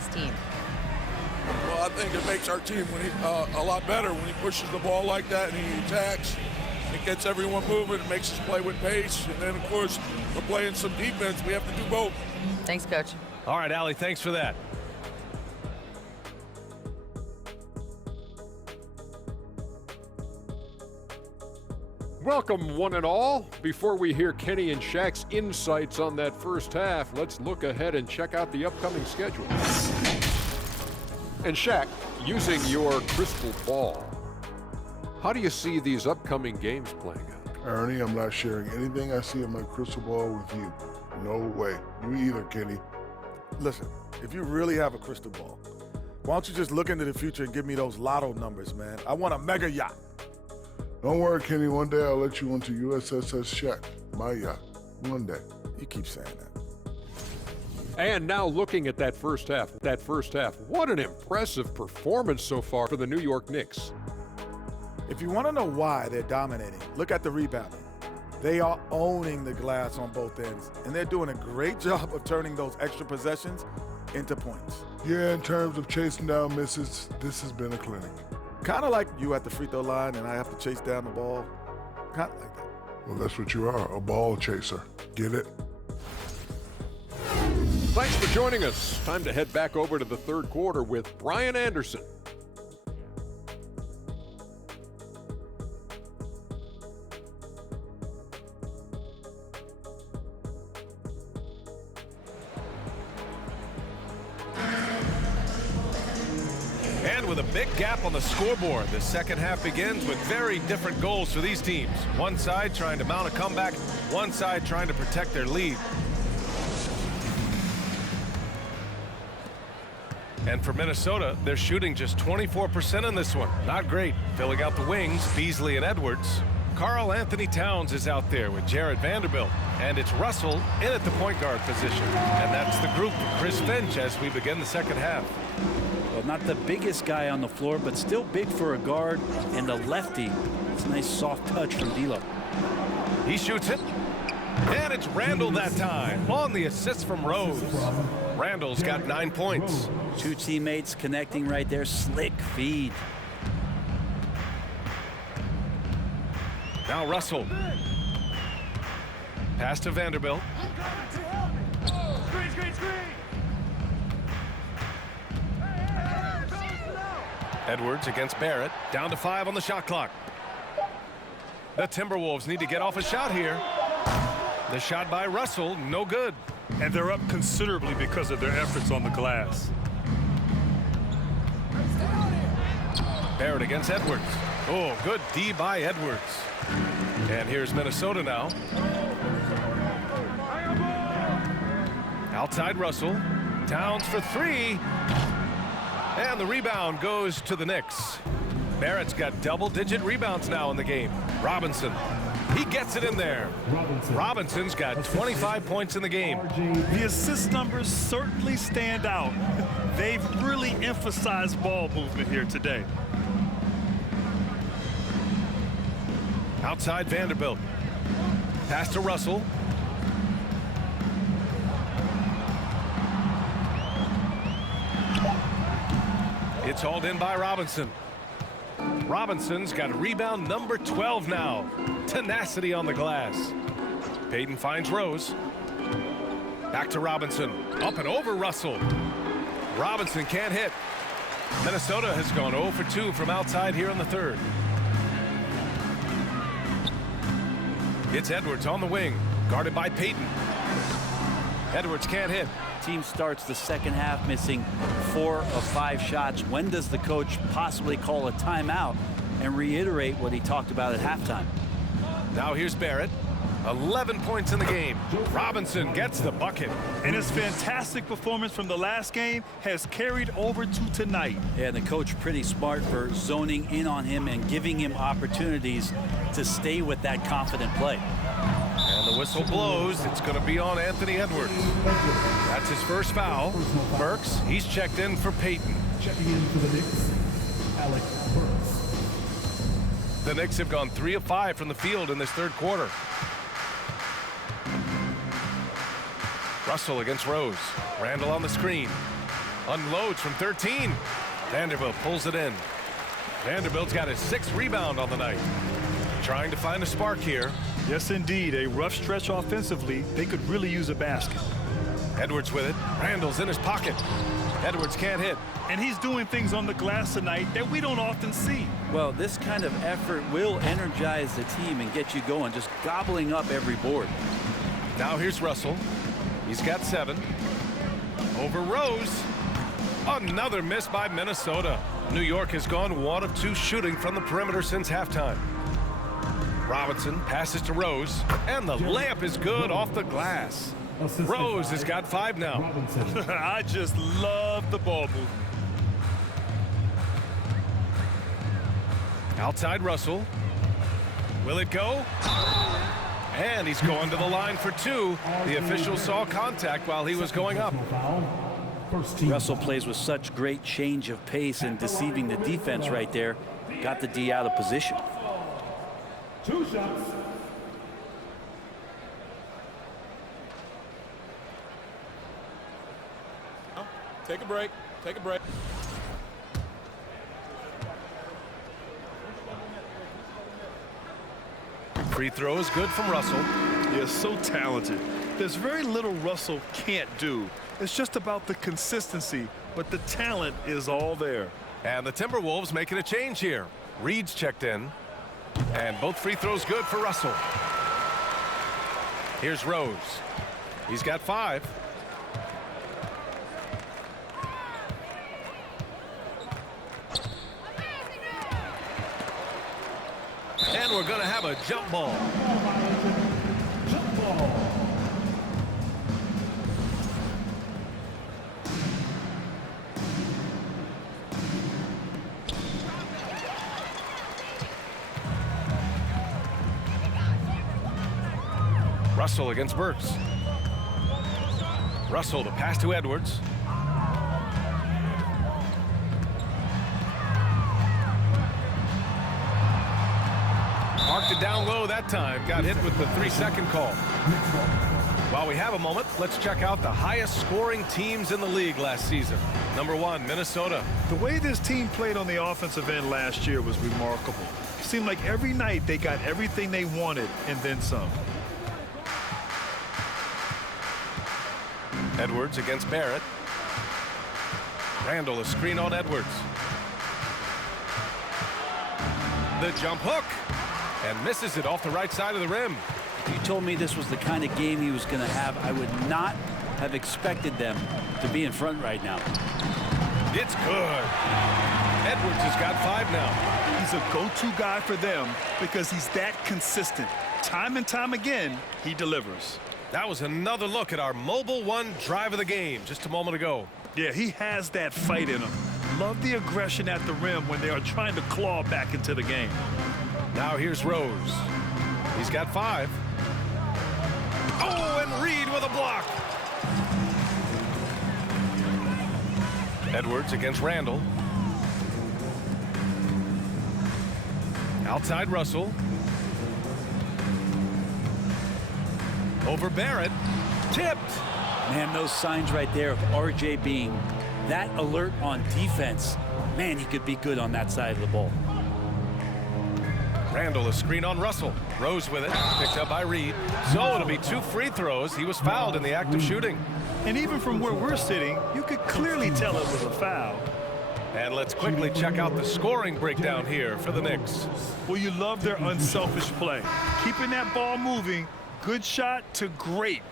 this team? Well, I think it makes our team a lot better when he pushes the ball like that and he attacks. It gets everyone moving. It makes us play with pace. And then, of course, we're playing some defense. We have to do both. Thanks, Coach. All right, Allie, thanks for that. Welcome, one and all. Before we hear Kenny and Shaq's insights on that first half, let's look ahead and check out the upcoming schedule. And Shaq, using your crystal ball, how do you see these upcoming games playing out? Ernie, I'm not sharing anything I see in my crystal ball with you. No way. You either, Kenny. Listen, if you really have a crystal ball, why don't you just look into the future and give me those lotto numbers, man? I want a mega yacht. Don't worry, Kenny. One day I'll let you onto USSS Shaq, my yacht. One day. You keep saying that. And now looking at that first half, what an impressive performance so far for the New York Knicks. If you want to know why they're dominating, look at the rebounding. They are owning the glass on both ends, and they're doing a great job of turning those extra possessions into points. Yeah, in terms of chasing down misses, this has been a clinic. Kind of like you at the free throw line and I have to chase down the ball. Kind of like that. Well, that's what you are, a ball chaser. Get it? Thanks for joining us. Time to head back over to the third quarter with Brian Anderson. And with a big gap on the scoreboard, the second half begins with very different goals for these teams. One side trying to mount a comeback, one side trying to protect their lead. And for Minnesota, they're shooting just 24% in this one. Not great. Filling out the wings, Beasley and Edwards. Karl Anthony Towns is out there with Jared Vanderbilt. And it's Russell in at the point guard position. And that's the group for Chris Finch as we begin the second half. Well, not the biggest guy on the floor, but still big for a guard and a lefty. It's a nice soft touch from D'Lo. He shoots it. And it's Randall that time on the assist from Rose. Randall's got 9 points. Two teammates connecting right there. Slick feed. Now Russell. Pass to Vanderbilt. Edwards against Barrett. Down to 5 on the shot clock. The Timberwolves need to get off a shot here. The shot by Russell, no good. And they're up considerably because of their efforts on the glass. Barrett against Edwards. Oh, good D by Edwards. And here's Minnesota now. Outside Russell. Towns for 3. And the rebound goes to the Knicks. Barrett's got double-digit rebounds now in the game. Robinson. He gets it in there. Robinson's got 25 points in the game. The assist numbers certainly stand out. They've really emphasized ball movement here today. Outside Vanderbilt. Pass to Russell. It's hauled in by Robinson. Robinson's got rebound number 12 now. Tenacity on the glass. Payton finds Rose. Back to Robinson. Up and over Russell. Robinson can't hit. Minnesota has gone 0 for 2 from outside here in the third. It's Edwards on the wing. Guarded by Payton. Edwards can't hit. Team starts the second half missing 4 of 5 shots. When does the coach possibly call a timeout and reiterate what he talked about at halftime? Now here's Barrett. 11 points in the game. Robinson gets the bucket. And his fantastic performance from the last game has carried over to tonight. Yeah, the coach pretty smart for zoning in on him and giving him opportunities to stay with that confident play. And the whistle blows. It's going to be on Anthony Edwards. That's his first foul. Burks, he's checked in for Payton. Checking in for the Knicks, Alec Burks. The Knicks have gone 3 of 5 from the field in this third quarter. Russell against Rose. Randall on the screen. Unloads from 13. Vanderbilt pulls it in. Vanderbilt's got his 6th rebound on the night. Trying to find a spark here. Yes, indeed. A rough stretch offensively. They could really use a basket. Edwards with it. Randall's in his pocket. Edwards can't hit. And he's doing things on the glass tonight that we don't often see. Well, this kind of effort will energize the team and get you going, just gobbling up every board. Now here's Russell. He's got 7. Over Rose. Another miss by Minnesota. New York has gone 1 of 2 shooting from the perimeter since halftime. Robinson passes to Rose, and the layup is good off the glass. Rose has got 5 now. I just love the ball movement. Outside Russell. Will it go? And he's going to the line for 2. The official saw contact while he was going up. Russell plays with such great change of pace and deceiving the defense right there. Got the D out of position. 2 shots. Take a break. Take a break. Free throw is good from Russell. He is so talented. There's very little Russell can't do. It's just about the consistency, but the talent is all there. And the Timberwolves making a change here. Reed's checked in. And both free throws good for Russell. Here's Rose. He's got 5. And we're going to have a jump ball. Jump ball. Russell against Burks. Russell, the pass to Edwards. Marked it down low that time. Got hit with the 3-second call. While we have a moment, let's check out the highest scoring teams in the league last season. Number 1, Minnesota. The way this team played on the offensive end last year was remarkable. It seemed like every night they got everything they wanted and then some. Edwards against Barrett. Randall, a screen on Edwards. The jump hook. And misses it off the right side of the rim. If you told me this was the kind of game he was going to have, I would not have expected them to be in front right now. It's good. Edwards has got 5 now. He's a go-to guy for them because he's that consistent. Time and time again, he delivers. That was another look at our Mobile One drive of the game just a moment ago. Yeah, he has that fight in him. Love the aggression at the rim when they are trying to claw back into the game. Now here's Rose. He's got 5. Oh, and Reed with a block. Edwards against Randall. Outside Russell. Over Barrett. Tipped. Man, those signs right there of RJ being that alert on defense. Man, he could be good on that side of the ball. Randall, a screen on Russell. Rose with it. Picked up by Reed. So it'll be 2 free throws. He was fouled in the act of shooting. And even from where we're sitting, you could clearly tell it was a foul. And let's quickly check out the scoring breakdown here for the Knicks. Well, you love their unselfish play. Keeping that ball moving, good shot to great.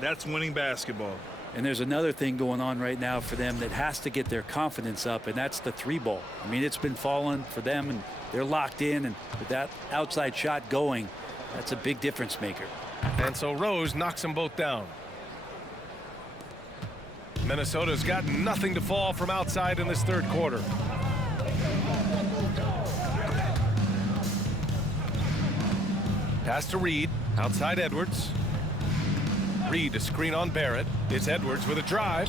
That's winning basketball. And there's another thing going on right now for them that has to get their confidence up, and that's the 3-ball. I mean, it's been falling for them, and they're locked in, and with that outside shot going, that's a big difference maker. And so Rose knocks them both down. Minnesota's got nothing to fall from outside in this 3rd quarter. Pass to Reed. Outside Edwards. Reed, a screen on Barrett. It's Edwards with a drive.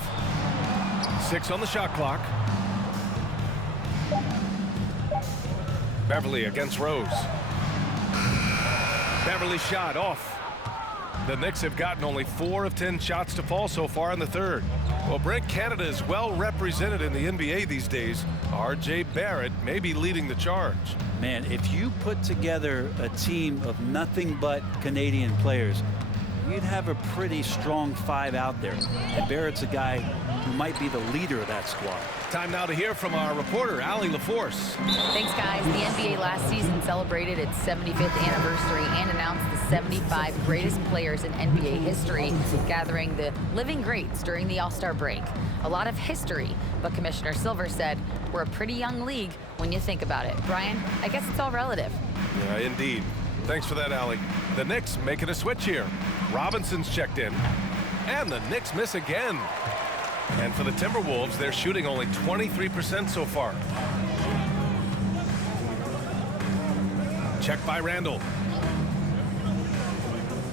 6 on the shot clock. Beverly against Rose. Beverly shot off. The Knicks have gotten only 4 of 10 shots to fall so far in the 3rd. Well, Brent, Canada is well represented in the NBA these days. R.J. Barrett may be leading the charge. Man, if you put together a team of nothing but Canadian players, you'd have a pretty strong 5 out there. And Barrett's a guy who might be the leader of that squad. Time now to hear from our reporter, Allie LaForce. Thanks, guys. The NBA last season celebrated its 75th anniversary and announced the 75 greatest players in NBA history, gathering the living greats during the All-Star break. A lot of history, but Commissioner Silver said we're a pretty young league when you think about it. Brian, I guess it's all relative. Yeah, indeed. Thanks for that, Allie. The Knicks making a switch here. Robinson's checked in. And the Knicks miss again. And for the Timberwolves, they're shooting only 23% so far. Check by Randall.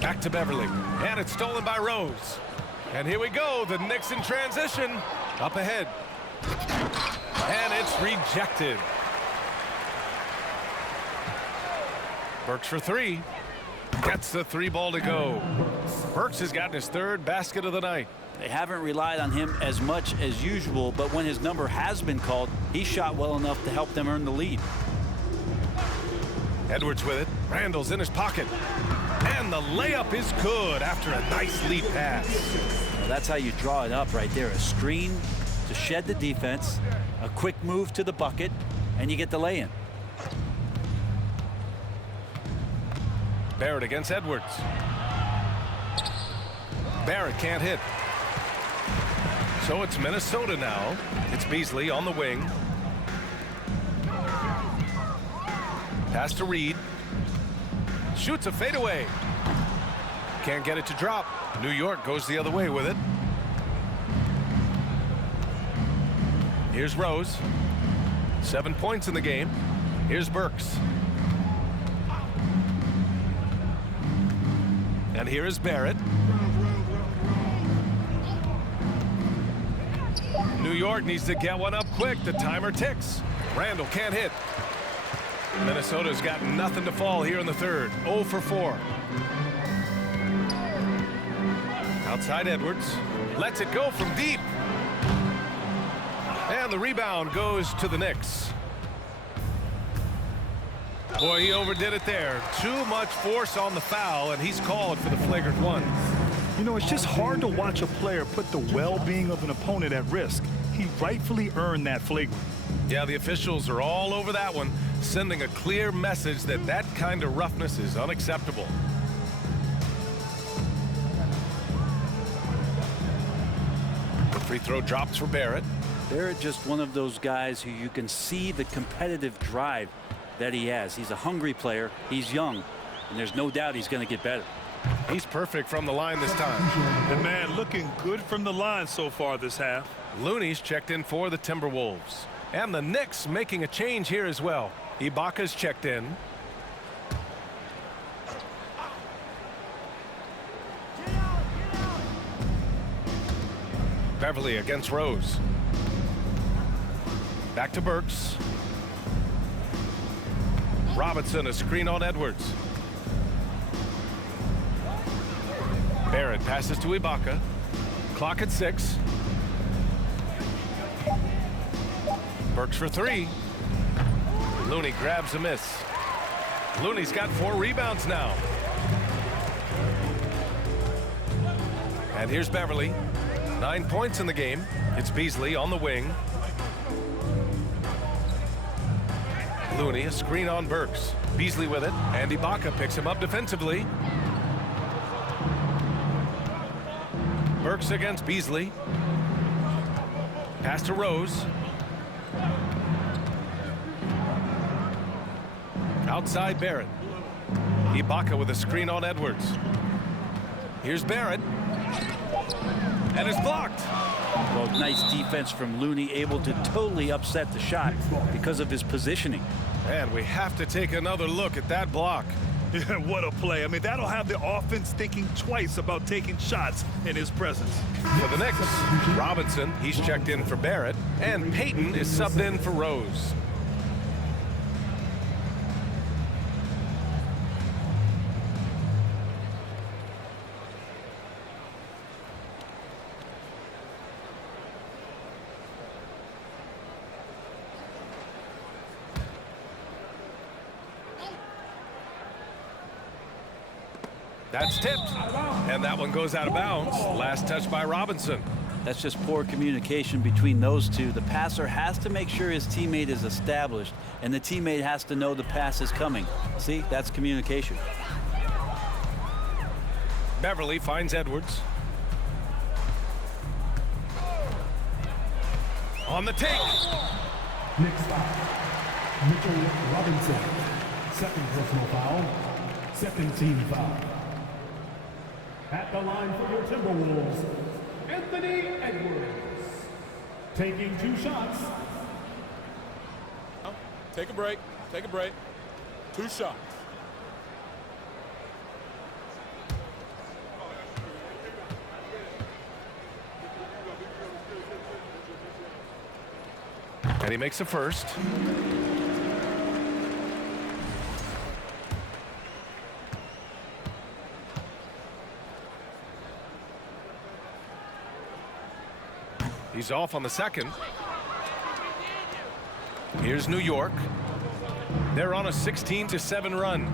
Back to Beverly. And it's stolen by Rose. And here we go. The Knicks in transition. Up ahead. And it's rejected. Burks for 3. Gets the 3 ball to go. Burks has gotten his 3rd basket of the night. They haven't relied on him as much as usual, but when his number has been called, he shot well enough to help them earn the lead. Edwards with it. Randall's in his pocket. And the layup is good after a nice lead pass. Well, that's how you draw it up right there. A screen to shed the defense, a quick move to the bucket, and you get the lay-in. Barrett against Edwards. Barrett can't hit. So it's Minnesota now. It's Beasley on the wing. Pass to Reed. Shoots a fadeaway. Can't get it to drop. New York goes the other way with it. Here's Rose. 7 points in the game. Here's Burks. And here is Barrett. New York needs to get one up quick. The timer ticks. Randall can't hit. Minnesota's got nothing to fall here in the 3rd. 0 for 4. Outside Edwards. Lets it go from deep. And the rebound goes to the Knicks. Boy, he overdid it there. Too much force on the foul, and he's called for the flagrant 1. You know, it's just hard to watch a player put the well-being of an opponent at risk. He rightfully earned that flagrant. Yeah, the officials are all over that one, sending a clear message that that kind of roughness is unacceptable. The free throw drops for Barrett. Barrett just one of those guys who you can see the competitive drive that he has. He's a hungry player. He's young, and there's no doubt he's going to get better. He's perfect from the line this time. The man looking good from the line so far this half. Looney's checked in for the Timberwolves. And the Knicks making a change here as well. Ibaka's checked in. Beverly against Rose. Back to Burks. Robinson, a screen on Edwards. Barrett passes to Ibaka. Clock at 6. Burks for 3. Looney grabs a miss. Looney's got 4 rebounds now. And here's Beverly. 9 points in the game. It's Beasley on the wing. Looney, a screen on Burks. Beasley with it, and Ibaka picks him up defensively. Burks against Beasley. Pass to Rose. Outside Barrett. Ibaka with a screen on Edwards. Here's Barrett. And it's blocked. Well, nice defense from Looney, able to totally upset the shot because of his positioning. And we have to take another look at that block. Yeah, what a play. I mean, that'll have the offense thinking twice about taking shots in his presence. For the Knicks, Robinson, he's checked in for Barrett, and Payton is subbed in for Rose. That's tipped. And that one goes out of bounds. Last touch by Robinson. That's just poor communication between those two. The passer has to make sure his teammate is established, and the teammate has to know the pass is coming. See, that's communication. Beverly finds Edwards. On the take. Next foul, Mitchell Robinson. Second personal foul, second team foul. At the line for your Timberwolves, Anthony Edwards. Taking 2 shots. Take a break. Take a break. 2 shots. And he makes a first. He's off on the second. Here's New York. They're on a 16-7 run.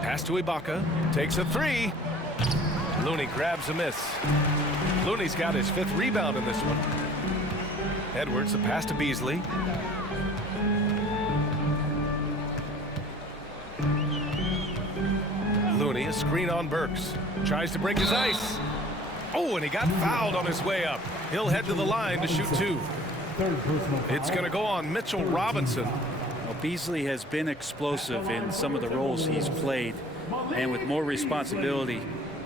Pass to Ibaka. Takes a 3. Looney grabs a miss. Looney's got his 5th rebound in this one. Edwards, a pass to Beasley. Looney, a screen on Burks. Tries to break his ice. Oh, and he got fouled on his way up. He'll head to the line to shoot 2. It's going to go on Mitchell Robinson. Well, Beasley has been explosive in some of the roles he's played, and with more responsibility,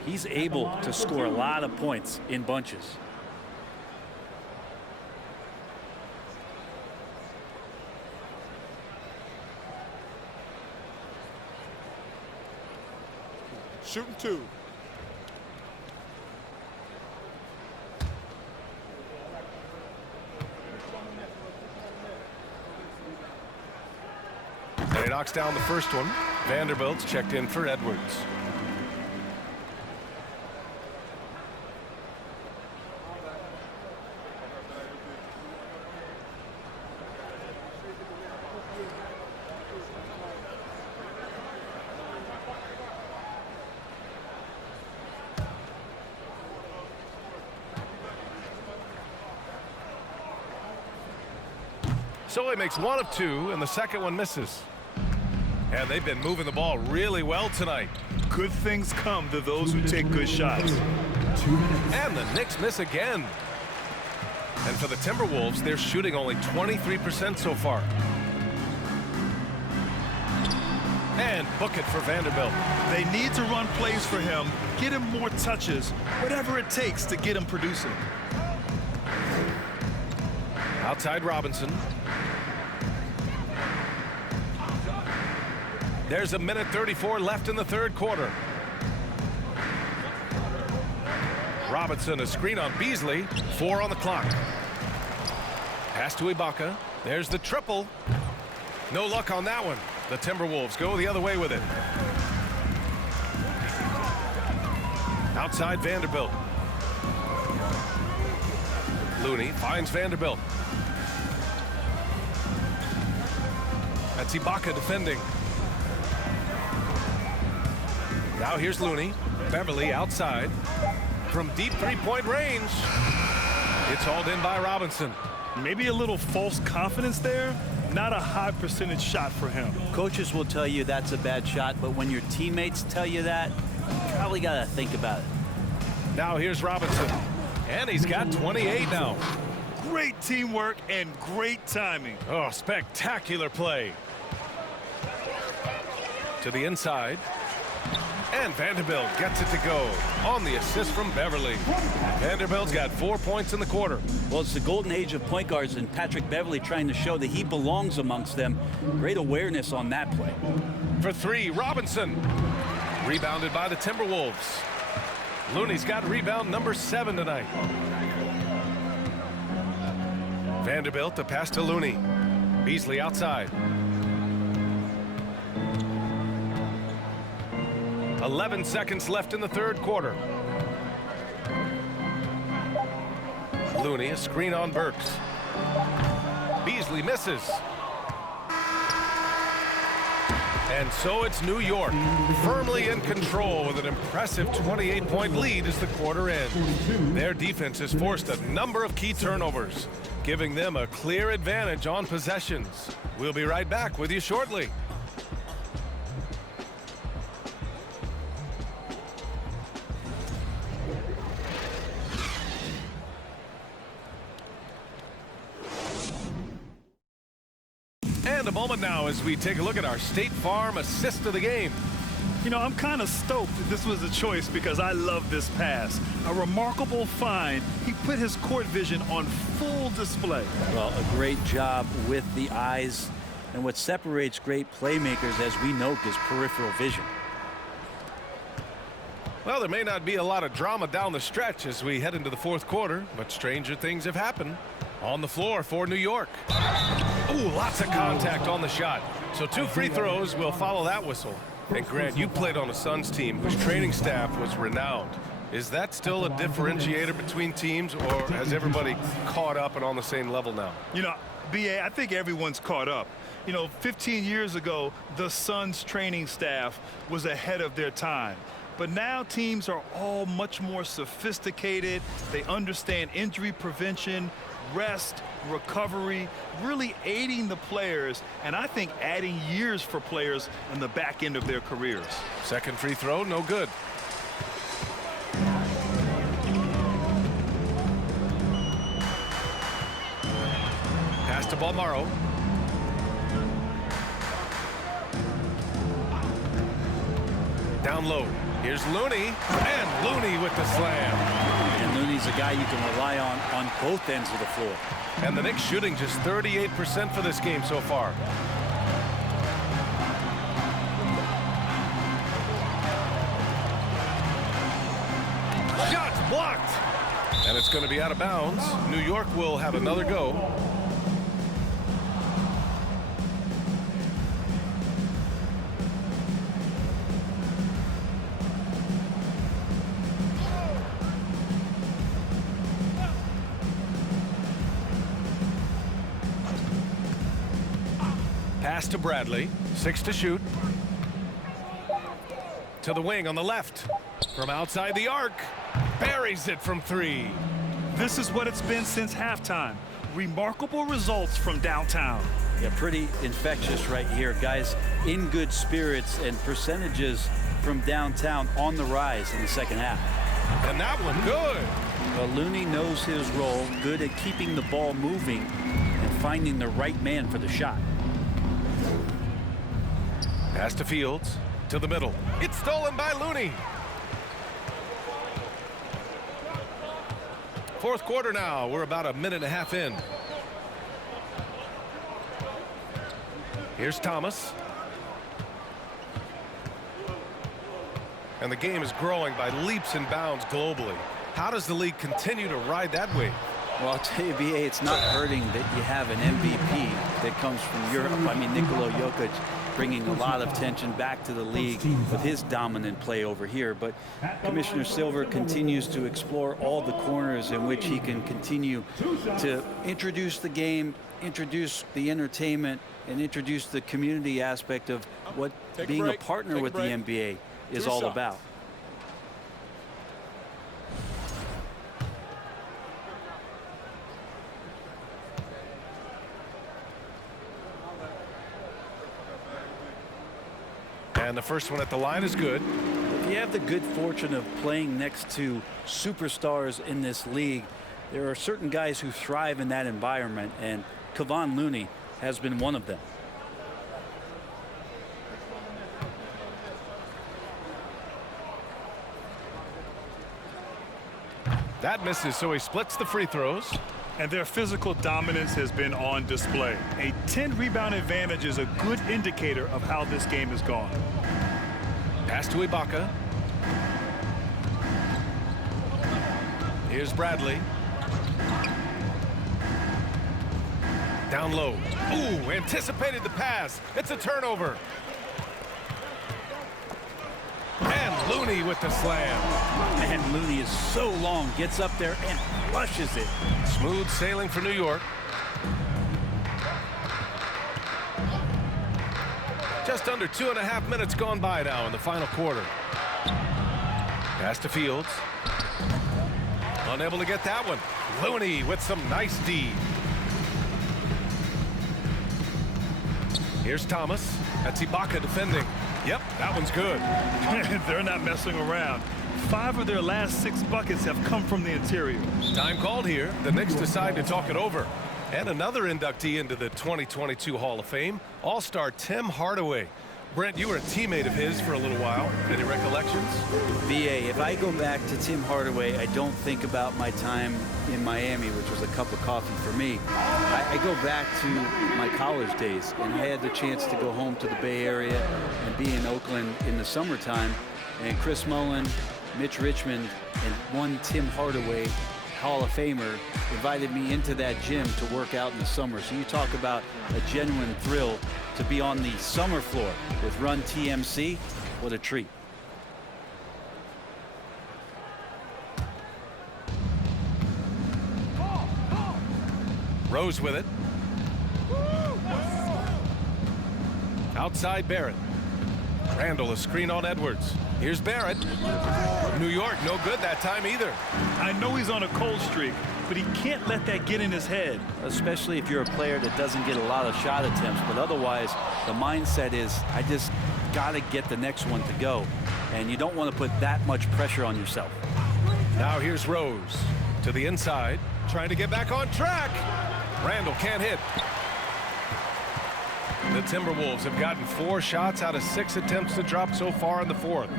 he's able to score a lot of points in bunches. Shooting 2. And he knocks down the first one. Vanderbilt's checked in for Edwards. So he makes 1 of 2, and the second one misses. And they've been moving the ball really well tonight. Good things come to those who take good shots. And the Knicks miss again. And for the Timberwolves, they're shooting only 23% so far. And book it for Vanderbilt. They need to run plays for him, get him more touches, whatever it takes to get him producing. Outside Robinson. There's 1:34 left in the 3rd quarter. Robinson, a screen on Beasley. 4 on the clock. Pass to Ibaka. There's the triple. No luck on that one. The Timberwolves go the other way with it. Outside Vanderbilt. Looney finds Vanderbilt. That's Ibaka defending. Now here's Looney. Beverly outside. From deep 3-point range. It's hauled in by Robinson. Maybe a little false confidence there. Not a high percentage shot for him. Coaches will tell you that's a bad shot, but when your teammates tell you that, you probably got to think about it. Now here's Robinson. And he's got 28 now. Great teamwork and great timing. Oh, spectacular play. To the inside. And Vanderbilt gets it to go on the assist from Beverly. Vanderbilt's got 4 points in the quarter. Well, it's the golden age of point guards, and Patrick Beverly trying to show that he belongs amongst them. Great awareness on that play. For 3, Robinson. Rebounded by the Timberwolves. Looney's got rebound number 7 tonight. Vanderbilt, the pass to Looney. Beasley outside. 11 seconds left in the 3rd quarter. Looney, a screen on Burks. And so it's New York, firmly in control with an impressive 28-point lead as the quarter ends. Their defense has forced a number of key turnovers, giving them a clear advantage on possessions. We'll be right back with you shortly. And a moment now as we take a look at our State Farm assist of the game. You know, I'm kind of stoked that this was a choice because I love this pass. A remarkable find. He put his court vision on full display. Well, a great job with the eyes. And what separates great playmakers, as we note, is peripheral vision. Well, there may not be a lot of drama down the stretch as we head into the fourth quarter, but stranger things have happened. On the floor for New York. Ooh, lots of contact on the shot. So 2 free throws will follow that whistle. And Grant, you played on a Suns team whose training staff was renowned. Is that still a differentiator between teams, or has everybody caught up and on the same level now? You know, BA, I think everyone's caught up. You know, 15 years ago, the Suns training staff was ahead of their time. But now teams are all much more sophisticated. They understand injury prevention, rest, recovery, really aiding the players, and I think adding years for players in the back end of their careers. Second free throw, no good. Pass to Balmaro. Down low. Here's Looney, and Looney with the slam. And Looney's a guy you can rely on both ends of the floor. And the Knicks shooting just 38% for this game so far. Shot blocked. And it's going to be out of bounds. New York will have another go. Pass to Bradley. 6 to shoot. To the wing on the left. From outside the arc. Buries it from 3. This is what it's been since halftime. Remarkable results from downtown. Yeah, pretty infectious right here. Guys in good spirits, and percentages from downtown on the rise in the second half. And that one good. Well, Looney knows his role, good at keeping the ball moving and finding the right man for the shot. Pass to Fields, to the middle. It's stolen by Looney. Fourth quarter now. We're about a minute and a half in. Here's Thomas. And the game is growing by leaps and bounds globally. How does the league continue to ride that wave? Well, I'll tell you, BA, it's not hurting that you have an MVP that comes from Europe. I mean, Nikola Jokic bringing a lot of tension back to the league with his dominant play over here. But Commissioner Silver continues to explore all the corners in which he can continue to introduce the game, introduce the entertainment, and introduce the community aspect of what being a partner with the NBA is all about. And the first one at the line is good. If you have the good fortune of playing next to superstars in this league, there are certain guys who thrive in that environment, and Kevon Looney has been one of them. That misses, so he splits the free throws. And their physical dominance has been on display. A 10-rebound advantage is a good indicator of how this game has gone. Pass to Ibaka. Here's Bradley. Down low. Ooh, anticipated the pass. It's a turnover. And Looney with the slam. And Looney is so long, gets up there and flushes it. Smooth sailing for New York. Just under 2.5 minutes gone by now in the final quarter. Pass to Fields. Unable to get that one. Looney with some nice D. Here's Thomas. That's Ibaka defending. Yep, that one's good. They're not messing around. 5 of their last 6 buckets have come from the interior. Time called here. The Knicks decide to talk it over. And another inductee into the 2022 Hall of Fame, All-Star Tim Hardaway. Brent, you were a teammate of his for a little while. Any recollections? BA, if I go back to Tim Hardaway, I don't think about my time in Miami, which was a cup of coffee for me. I go back to my college days, and I had the chance to go home to the Bay Area and be in Oakland in the summertime. And Chris Mullin, Mitch Richmond, and one Tim Hardaway, Hall of Famer, invited me into that gym to work out in the summer. So you talk about a genuine thrill to be on the summer floor with Run TMC. What a treat. Rose with it. Outside Barrett. Randall, a screen on Edwards. Here's Barrett. New York, no good that time either. I know he's on a cold streak, but he can't let that get in his head. Especially if you're a player that doesn't get a lot of shot attempts, but otherwise the mindset is I just got to get the next one to go, and you don't want to put that much pressure on yourself. Now here's Rose to the inside, trying to get back on track. Randall can't hit. The Timberwolves have gotten 4 shots out of 6 attempts to drop so far in the 4th.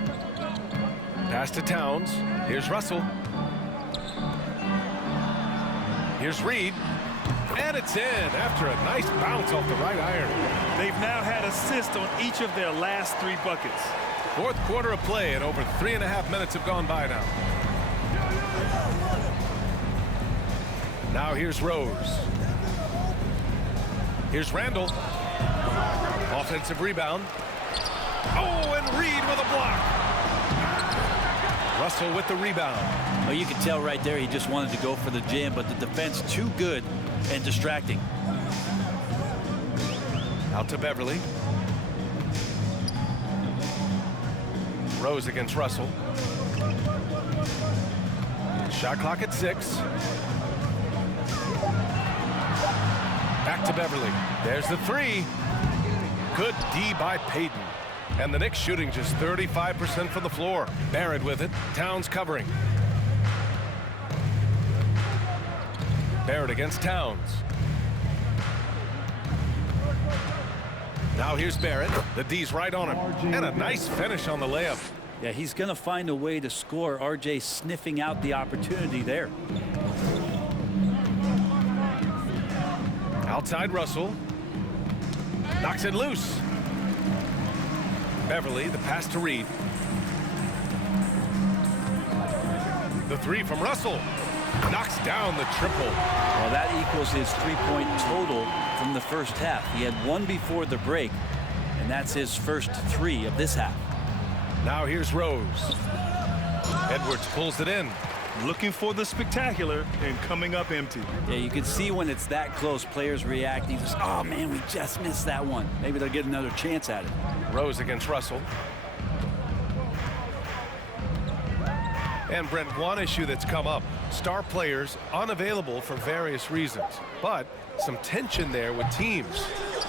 Pass to Towns. Here's Russell. Here's Reed. And it's in after a nice bounce off the right iron. They've now had assists on each of their last 3 buckets. 4th quarter of play, and over 3.5 minutes have gone by now. Now here's Rose. Here's Randall. Offensive rebound. Oh, and Reed with a block. Russell with the rebound. Oh, you can tell right there he just wanted to go for the jam, but the defense too good and distracting. Out to Beverly. Rose against Russell. Shot clock at 6. Back to Beverly. There's the 3. Good D by Payton. And the Knicks shooting just 35% from the floor. Barrett with it. Towns covering. Barrett against Towns. Now here's Barrett. The D's right on him. And a nice finish on the layup. Yeah, he's going to find a way to score. RJ sniffing out the opportunity there. Outside Russell. Knocks it loose. Beverly, the pass to Reed. The 3 from Russell. Knocks down the triple. Well, that equals his 3-point total from the first half. He had 1 before the break, and that's his first 3 of this half. Now here's Rose. Edwards pulls it in. Looking for the spectacular and coming up empty. Yeah, you can see when it's that close, players reacting. Just, oh, man, we just missed that one. Maybe they'll get another chance at it. Rose against Russell. And Brent, one issue that's come up, star players unavailable for various reasons, but some tension there with teams.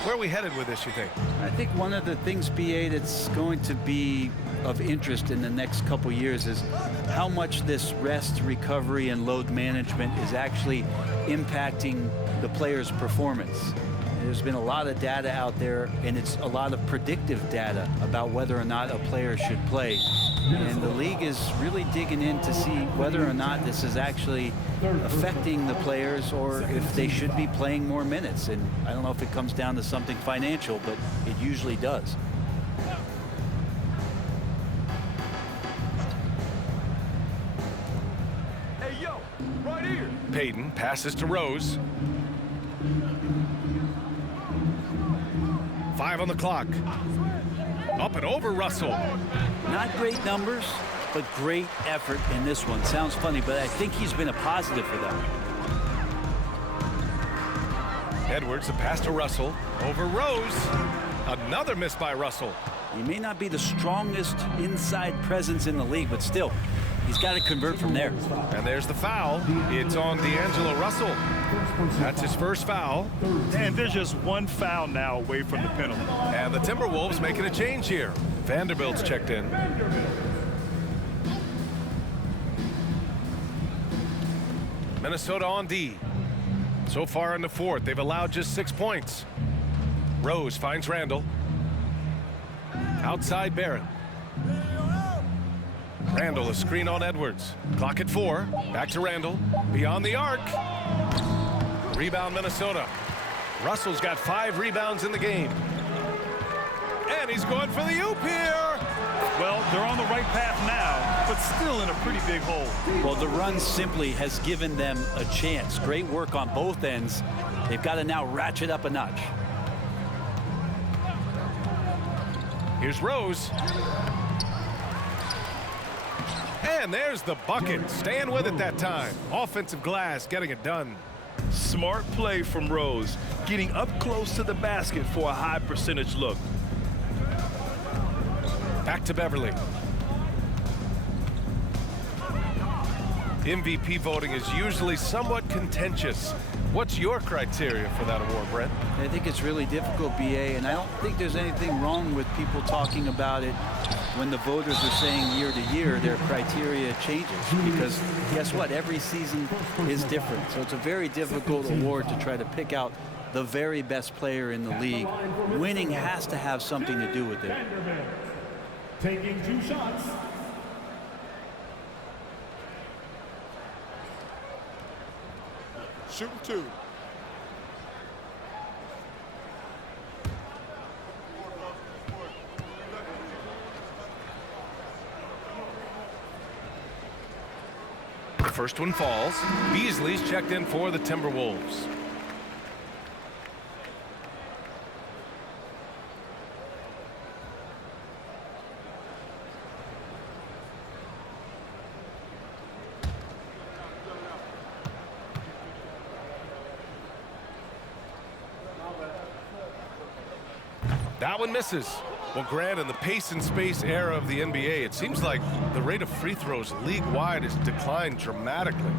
Where are we headed with this, you think? I think one of the things, BA, that's going to be of interest in the next couple years is how much this rest, recovery, and load management is actually impacting the player's performance. There's been a lot of data out there, and it's a lot of predictive data about whether or not a player should play. And the league is really digging in to see whether or not this is actually affecting the players or if they should be playing more minutes. And I don't know if it comes down to something financial, but it usually does. Hey, yo, right here. Payton passes to Rose. 5 on the clock. Up and over Russell. Not great numbers, but great effort in this one. Sounds funny, but I think he's been a positive for them. Edwards, a pass to Russell. Over Rose. Another miss by Russell. He may not be the strongest inside presence in the league, but still, he's got to convert from there. And there's the foul. It's on D'Angelo Russell. That's his first foul. And there's just one foul now away from the penalty. And the Timberwolves making a change here. Vanderbilt's checked in. Minnesota on D. So far in the fourth, they've allowed just 6 points. Rose finds Randall. Outside Barrett. Randall, a screen on Edwards. Clock at 4. Back to Randall. Beyond the arc. Rebound Minnesota. Russell's got 5 rebounds in the game. And he's going for the oop here. Well, they're on the right path now, but still in a pretty big hole. Well, the run simply has given them a chance. Great work on both ends. They've got to now ratchet up a notch. Here's Rose. And there's the bucket. Staying with it that time. Offensive glass, getting it done. Smart play from Rose, getting up close to the basket for a high percentage look. Back to Beverly. MVP voting is usually somewhat contentious. What's your criteria for that award, Brent? I think it's really difficult, BA, and I don't think there's anything wrong with people talking about it when the voters are saying year to year their criteria changes, because guess what? Every season is different. So it's a very difficult award to try to pick out the very best player in the league. Winning has to have something to do with it. Taking 2 shots. Shooting 2. The first one falls. Beasley's checked in for the Timberwolves. That one misses. Well, Grant, in the pace and space era of the NBA, it seems like the rate of free throws league-wide has declined dramatically.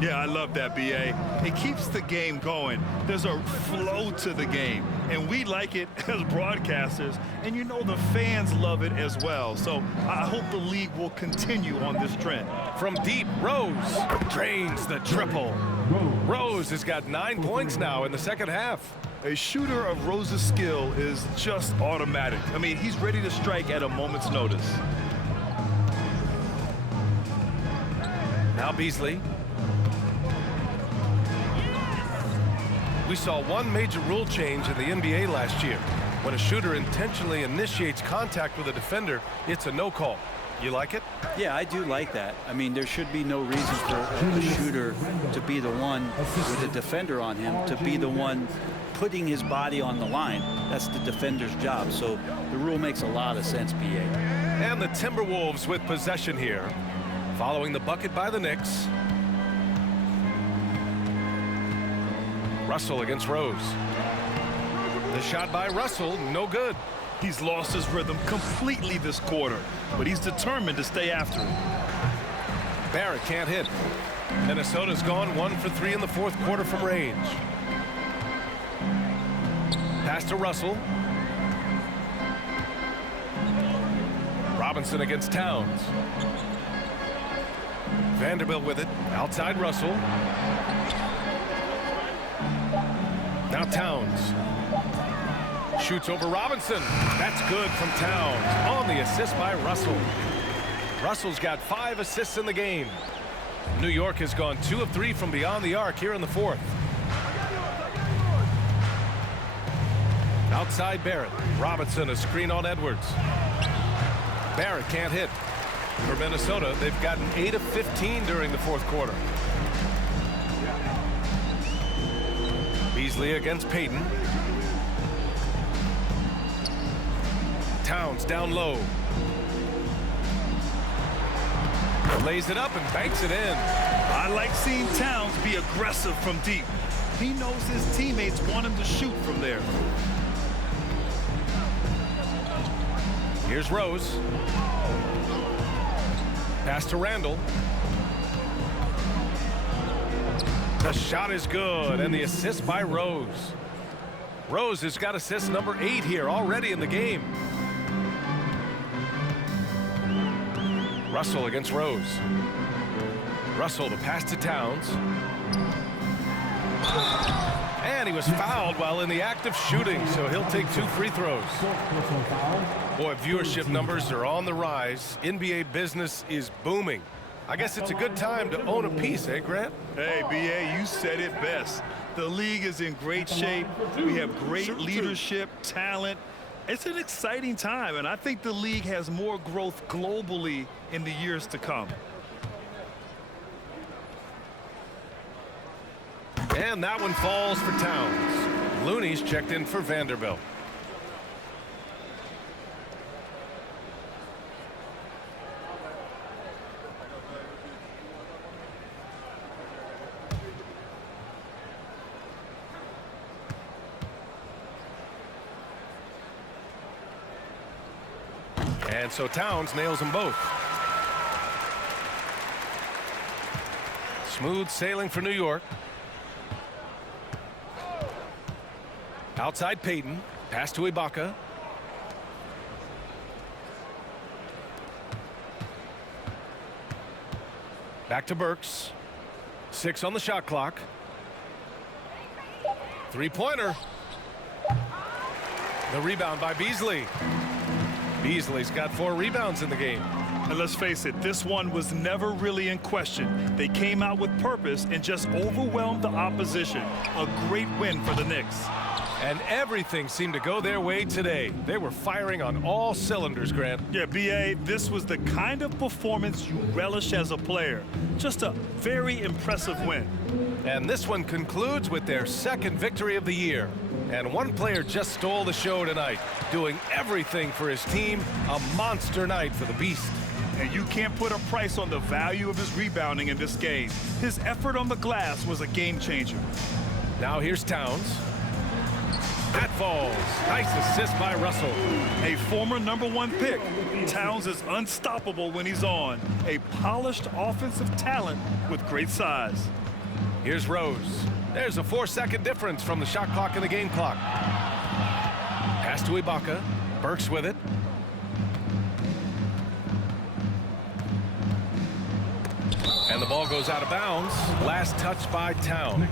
Yeah, I love that, BA. It keeps the game going. There's a flow to the game, and we like it as broadcasters, and you know the fans love it as well. So I hope the league will continue on this trend. From deep, Rose drains the triple. Rose has got 9 points now in the second half. A shooter of Rose's skill is just automatic. I mean, he's ready to strike at a moment's notice. Now Beasley. We saw one major rule change in the NBA last year. When a shooter intentionally initiates contact with a defender, it's a no call. You like it? Yeah, I do like that. I mean, there should be no reason for a shooter to be the one with a defender on him, to be the one putting his body on the line. That's the defender's job. So the rule makes a lot of sense, BA. And the Timberwolves with possession here, following the bucket by the Knicks. Russell against Rose. The shot by Russell, no good. He's lost his rhythm completely this quarter, but he's determined to stay after it. Barrett can't hit. Minnesota's gone 1 for 3 in the fourth quarter from range. Pass to Russell. Robinson against Towns. Vanderbilt with it. Outside Russell. Now Towns. Shoots over Robinson. That's good from Towns. On the assist by Russell. Russell's got 5 assists in the game. New York has gone 2 of 3 from beyond the arc here in the fourth. Outside Barrett. Robinson, a screen on Edwards. Barrett can't hit. For Minnesota, they've gotten 8 of 15 during the fourth quarter. Beasley against Payton. Towns down low. Lays it up and banks it in. I like seeing Towns be aggressive from deep. He knows his teammates want him to shoot from there. Here's Rose. Pass to Randall. The shot is good, and the assist by Rose. Rose has got assist number 8 here already in the game. Russell against Rose. Russell, the pass to Towns. And he was fouled while in the act of shooting, so he'll take 2 free throws. Boy, viewership numbers are on the rise. NBA business is booming. I guess it's a good time to own a piece, eh, Grant? Hey, BA, you said it best. The league is in great shape. We have great leadership, talent. It's an exciting time, and I think the league has more growth globally in the years to come. And that one falls for Towns. Looney's checked in for Vanderbilt. And so Towns nails them both. Smooth sailing for New York. Outside Payton. Pass to Ibaka. Back to Burks. 6 on the shot clock. 3-pointer. The rebound by Beasley. Beasley's got 4 rebounds in the game. And let's face it, this one was never really in question. They came out with purpose and just overwhelmed the opposition. A great win for the Knicks. And everything seemed to go their way today. They were firing on all cylinders, Grant. Yeah, BA, this was the kind of performance you relish as a player. Just a very impressive win. And this one concludes with their 2nd victory of the year. And one player just stole the show tonight, doing everything for his team. A monster night for the Beast. And you can't put a price on the value of his rebounding in this game. His effort on the glass was a game changer. Now here's Towns. That falls. Nice assist by Russell. A former #1 pick. Towns is unstoppable when he's on. A polished offensive talent with great size. Here's Rose. There's a 4-second difference from the shot clock and the game clock. Pass to Ibaka. Burks with it. And the ball goes out of bounds. Last touch by Towns.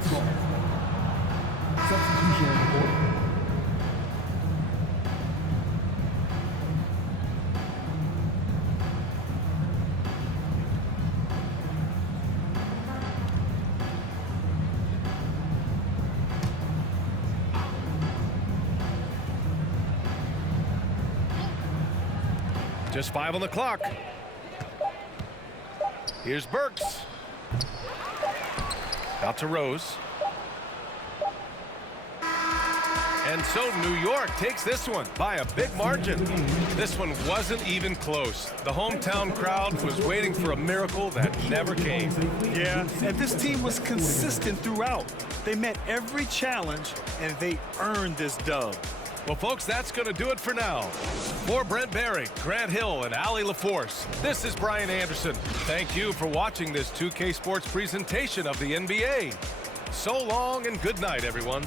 Substitution on the board. Just 5 on the clock. Here's Burks. Out to Rose. And so New York takes this one by a big margin. This one wasn't even close. The hometown crowd was waiting for a miracle that never came. Yeah, and this team was consistent throughout. They met every challenge, and they earned this dub. Well, folks, that's going to do it for now. For Brent Barry, Grant Hill, and Allie LaForce, this is Brian Anderson. Thank you for watching this 2K Sports presentation of the NBA. So long and good night, everyone.